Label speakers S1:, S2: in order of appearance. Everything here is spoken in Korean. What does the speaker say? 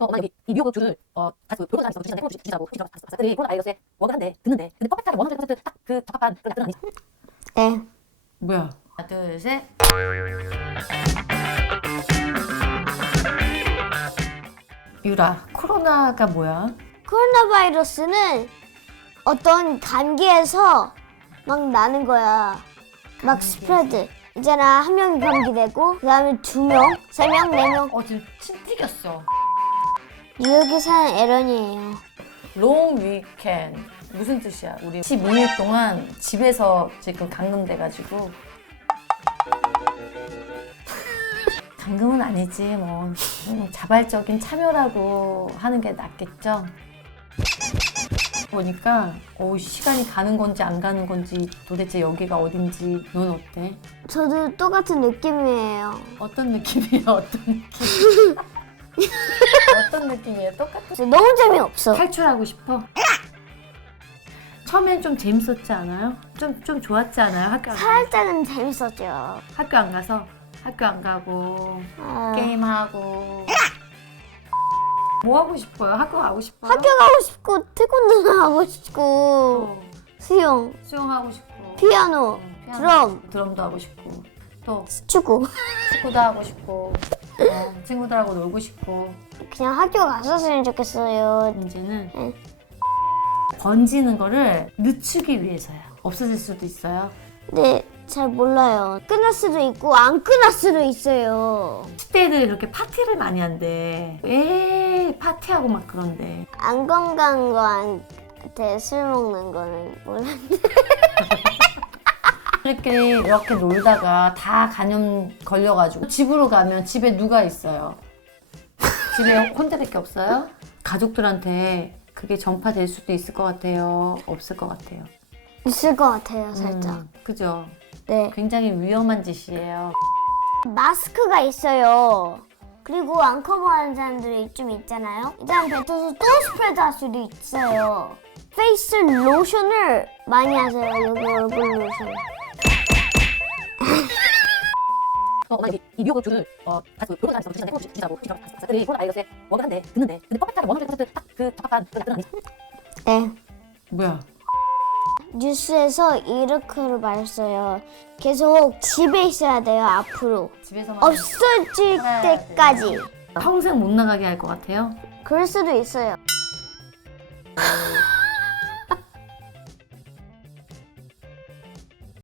S1: 만약에 이 미역국 줄을 다시 볼고 사람이 있어서 주시자고 봤더니 코로나 바이러스에 원을 한대 듣는데 근데 퍼펙트하게 100%딱 적합한 그런 약들은 아니지.
S2: 네.
S3: 뭐야?
S1: 하나 둘 셋.
S3: 유라, 코로나가 뭐야?
S2: 코로나 바이러스는 어떤 감기에서 막 나는 거야. 막 스프레드. 있잖아, 한 명이 감기되고 그다음에 2명, 3명, 4명.
S3: 지금 침 튀겼어.
S2: 뉴욕에 사는 에런이에요.
S3: 롱 위켄드. 무슨 뜻이야? 우리 12일 동안 집에서 지금 감금돼가지고. 감금은 아니지 뭐 자발적인 참여라고 하는 게 낫겠죠. 보니까 시간이 가는 건지 안 가는 건지 도대체 여기가 어딘지 넌 어때?
S2: 저도 똑같은 느낌이에요.
S3: 어떤 느낌이야? 어떤 느낌? 어떤 느낌이야? 똑같아?
S2: 너무 재미없어.
S3: 탈출하고 싶어? 처음엔 좀 재밌었지 않아요? 좀 좋았지 않아요? 학교 안 가서?
S2: 살짝은 재밌었죠.
S3: 학교 안 가서? 학교 안 가고
S2: 아,
S3: 게임하고 뭐 하고 싶어요? 학교 가고 싶어요?
S2: 학교 가고 싶고 태권도도 하고 싶고
S3: 또
S2: 수영,
S3: 수영하고 싶고
S2: 피아노,
S3: 드럼도 하고 싶고 또
S2: 축구.
S3: 축구도 하고 싶고 친구들하고 놀고 싶고
S2: 그냥 학교 갔었으면 좋겠어요.
S3: 문제는
S2: 응.
S3: 번지는 거를 늦추기 위해서야. 없어질 수도 있어요.
S2: 근데 잘 몰라요. 끝날 수도 있고 안 끝날 수도 있어요.
S3: 10대들 그렇게 파티를 많이 한대. 왜 파티하고 막 그런데.
S2: 안 건강한 거한테 술 먹는 거는 몰랐는데.
S3: 우리끼리 이렇게 놀다가 다 감염 걸려가지고 집으로 가면 집에 누가 있어요? 집에 혼자밖에 없어요? 가족들한테 그게 전파될 수도 있을 것 같아요? 없을 것 같아요?
S2: 있을 것 같아요, 살짝.
S3: 그죠?
S2: 네.
S3: 굉장히 위험한 짓이에요.
S2: 마스크가 있어요. 그리고 안 커버하는 사람들이 좀 있잖아요. 일단 뱉어서 또 스프레드 할 수도 있어요. 페이스 로션을 많이 하세요. 여기 얼굴 로션.
S1: 만약에 이 미역국 줄을 다시 볼고 사람이 있어서 주시자고 봤더니 코로나 바이러스에 원을 한대 듣는데 근데 퍼펙트하게 100%딱 적합한 그런 약들은 아니지.
S2: 네.
S3: 뭐야?
S2: 뉴스에서 이렇게 말했어요. 계속 집에 있어야 돼요, 앞으로.
S3: 집에서만
S2: 없어질 때까지.
S3: 평생 못 나가게 할 것 같아요?
S2: 그럴 수도 있어요.